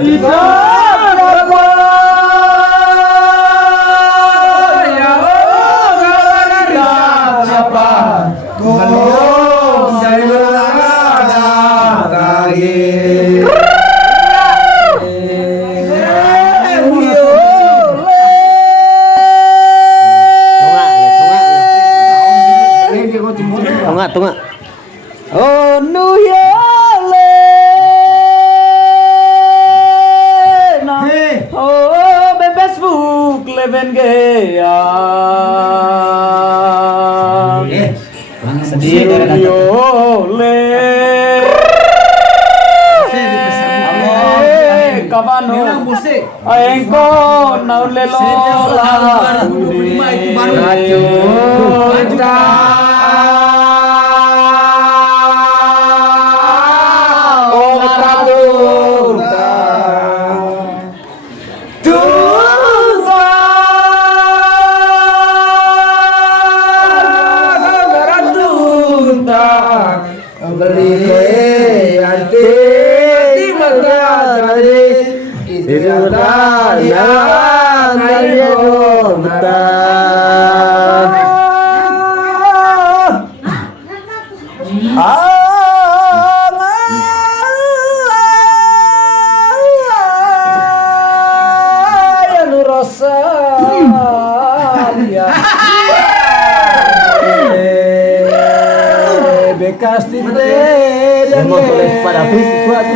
Tunggu. Oh nu ya le na oh bebas buk leven ge ya Sedih yo le kabano aengko naule lo la bekas tidak pada buat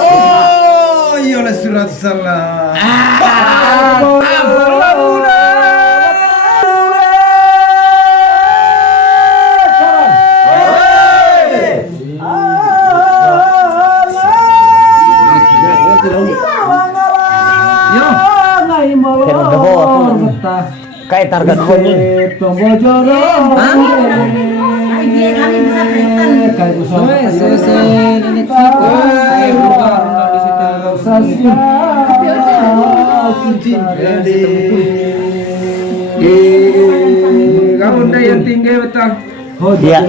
oh iya surat salah kayak target poni tombol jorong kamu yang tinggi betul. Ya.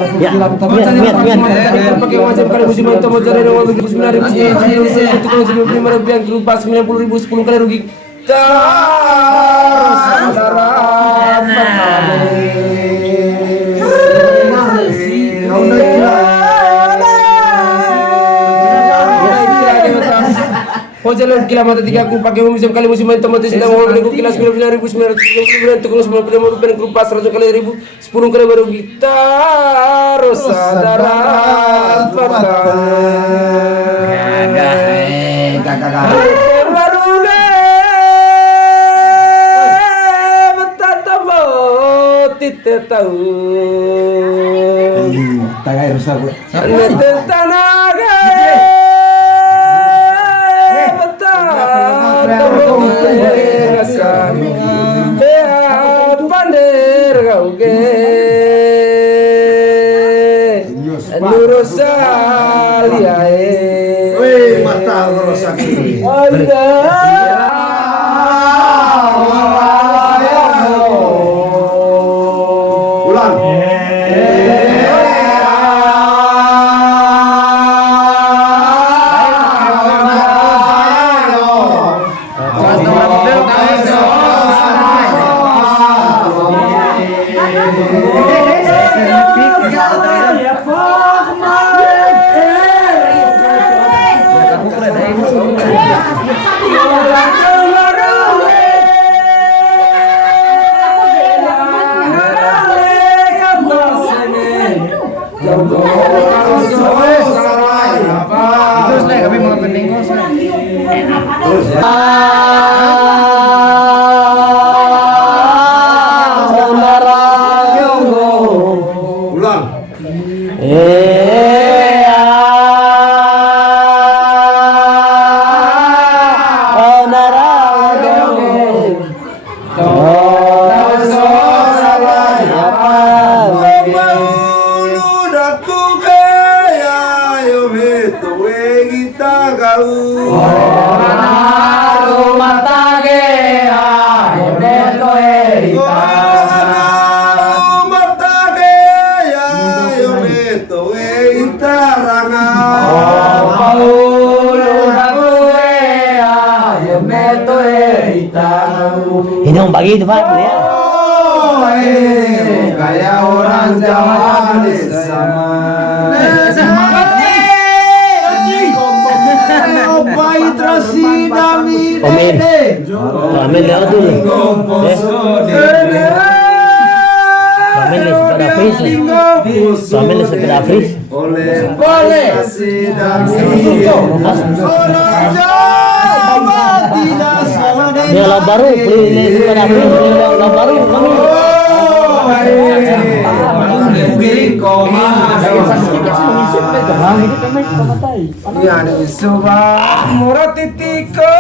Pakai macam kali musim itu mau cari uang begitu 9.000 itu kalau 95.000 yang berupa 90.000 10 kali rugi. Oh jalan gila mata tiga aku pakai musim kali musim itu mati sedang mau beli kilas 9.999 tukang 90.000 rupiah grup pas 100 kali 1.000 10 kali baru gitar saudara tidak tahu tagai rusak bu tanaga pander gauge nurusaliae weh mata rosaki saudara bagi itu Pak ya. Kayak orang Jawa di sama. Bayi terasi dami Omin. Amin lewat dulu. Amin le sepeda fris. Amin le sepeda fris. Boleh. Dia laut baru, beli sepeda fris, beli laut baru kami. Murah titiko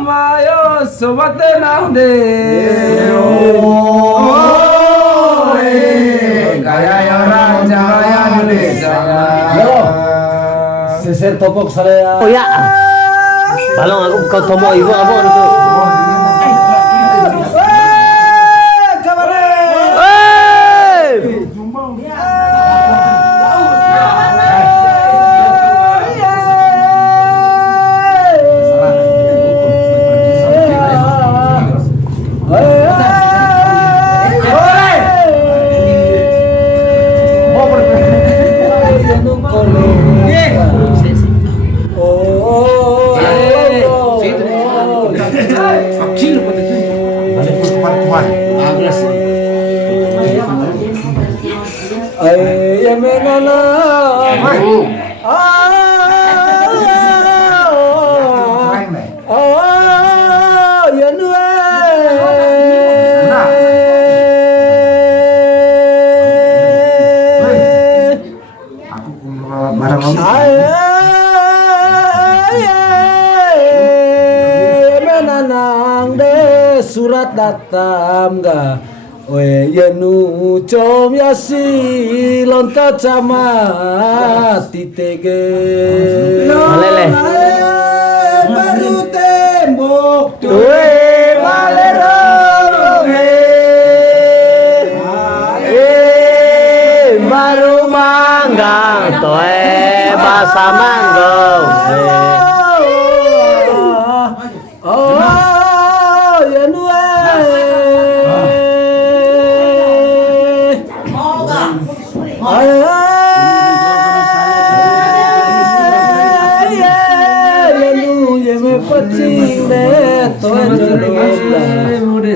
mayo sobat tenang deh. Kayak orang Jawa di sana. Sisir topok saya. Oh ya. Balong aku kau tomo ibu apa itu? Surat datang ga we yenu com yasi lonta camat titege Malele. baru tembok Tuwe balero baru manggang toe basa manggo.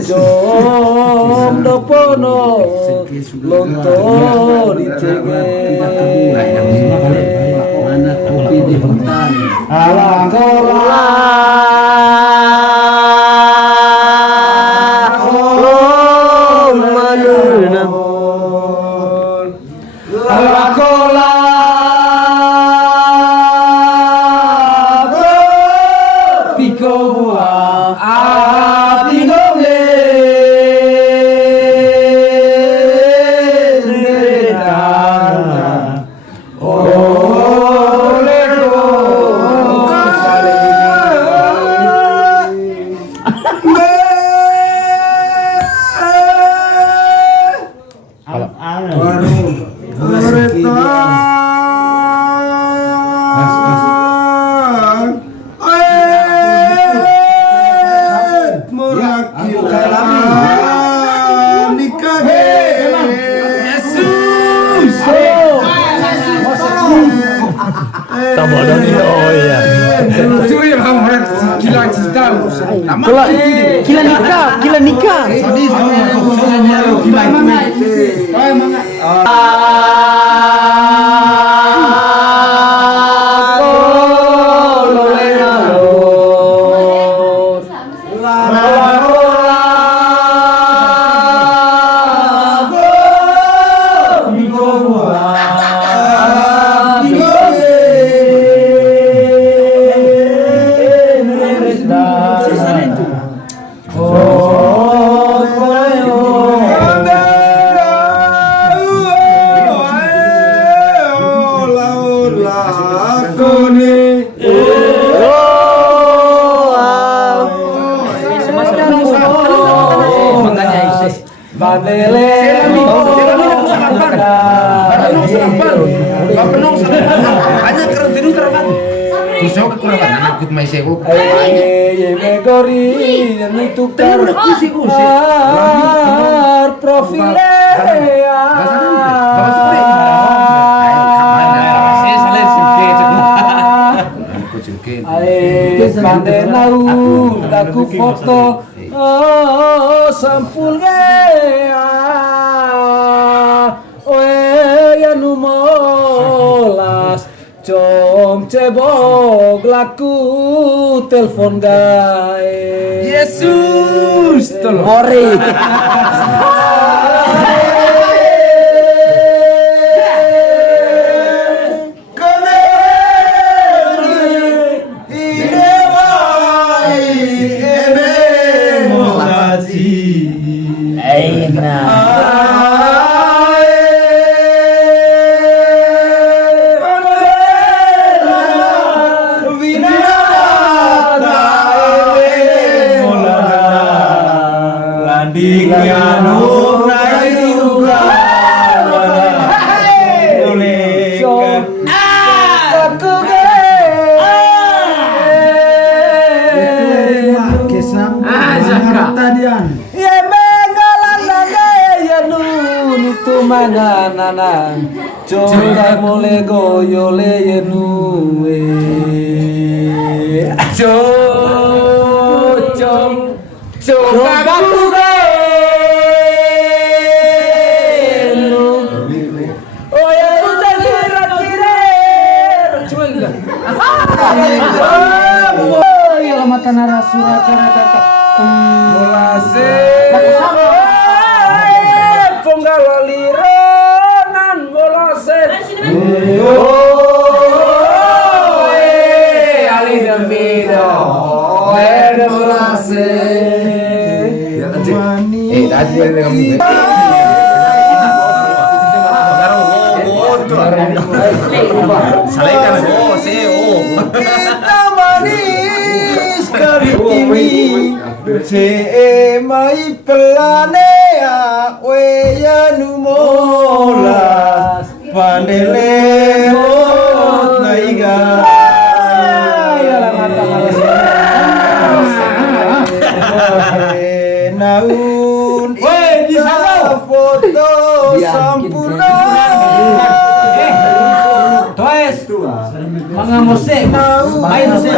Jom dopono lonto ditege alang kola alang kola tiko buah tiko Gila nikah. Kusok aku naman ikut may seko. Megori yang tukar profile. Pandai nau aku foto sampul ya numolas com cebok laku telepon gae Yesus, tolong. Ori manganan coba mulai goyo le yenue coba oh ya udah kira-kira ya mata narasura cara kata Ponggalironan bolase. Ali damido. Bolase. Tadi dengan ini. Salaikan Kita manis karitimi mai pelanea weya numolas pandele naiga naun ita foto sampurna toes mga mose main mose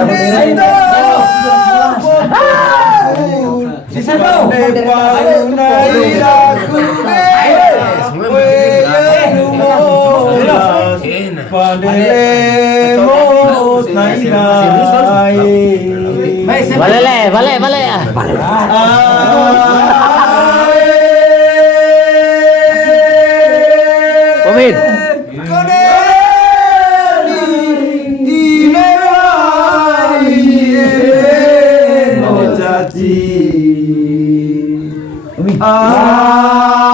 Vale. Komit. Ah